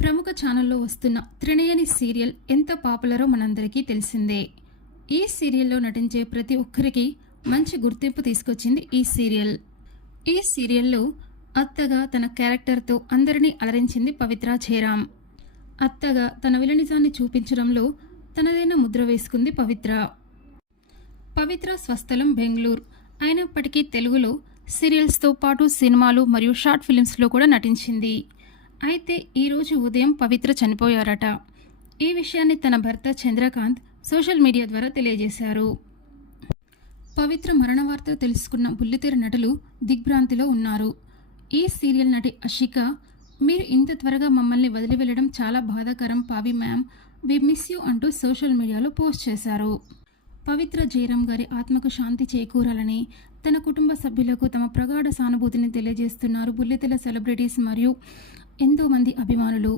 ప్రముఖ ఛానల్లో వస్తున్న త్రినయని సీరియల్ ఎంత పాపులరో మనందరికీ తెలిసిందే. ఈ సీరియల్లో నటించే ప్రతి ఒక్కరికి మంచి గుర్తింపు తీసుకొచ్చింది ఈ సీరియల్. ఈ సీరియల్లో అత్తగా తన క్యారెక్టర్తో అందరినీ అలరించింది పవిత్ర చేరామ్ అత్తగా తన విలనిజాన్ని చూపించడంలో తనదైన ముద్ర వేసుకుంది పవిత్ర. పవిత్ర స్వస్థలం బెంగళూరు. అయినప్పటికీ తెలుగులో సీరియల్స్తో పాటు సినిమాలు మరియు షార్ట్ ఫిలిమ్స్లో కూడా నటించింది. అయితే ఈరోజు ఉదయం పవిత్ర చనిపోయారట. ఈ విషయాన్ని తన భర్త చంద్రకాంత్ సోషల్ మీడియా ద్వారా తెలియజేశారు. పవిత్ర మరణ వార్త తెలుసుకున్న బుల్లితెర నటులు దిగ్భ్రాంతిలో ఉన్నారు. ఈ సీరియల్ నటి అషిక మీరు ఇంత త్వరగా మమ్మల్ని వదిలి వెళ్ళడం చాలా బాధాకరం Pavi ma'am we miss you అంటూ సోషల్ మీడియాలో పోస్ట్ చేశారు. పవిత్ర జయరాం గారి ఆత్మకు శాంతి చేకూరాలని తన కుటుంబ సభ్యులకు తమ ప్రగాఢ సానుభూతిని తెలియజేస్తున్నారు బుల్లితెల సెలబ్రిటీస్ మరియు ఎంతోమంది అభిమానులు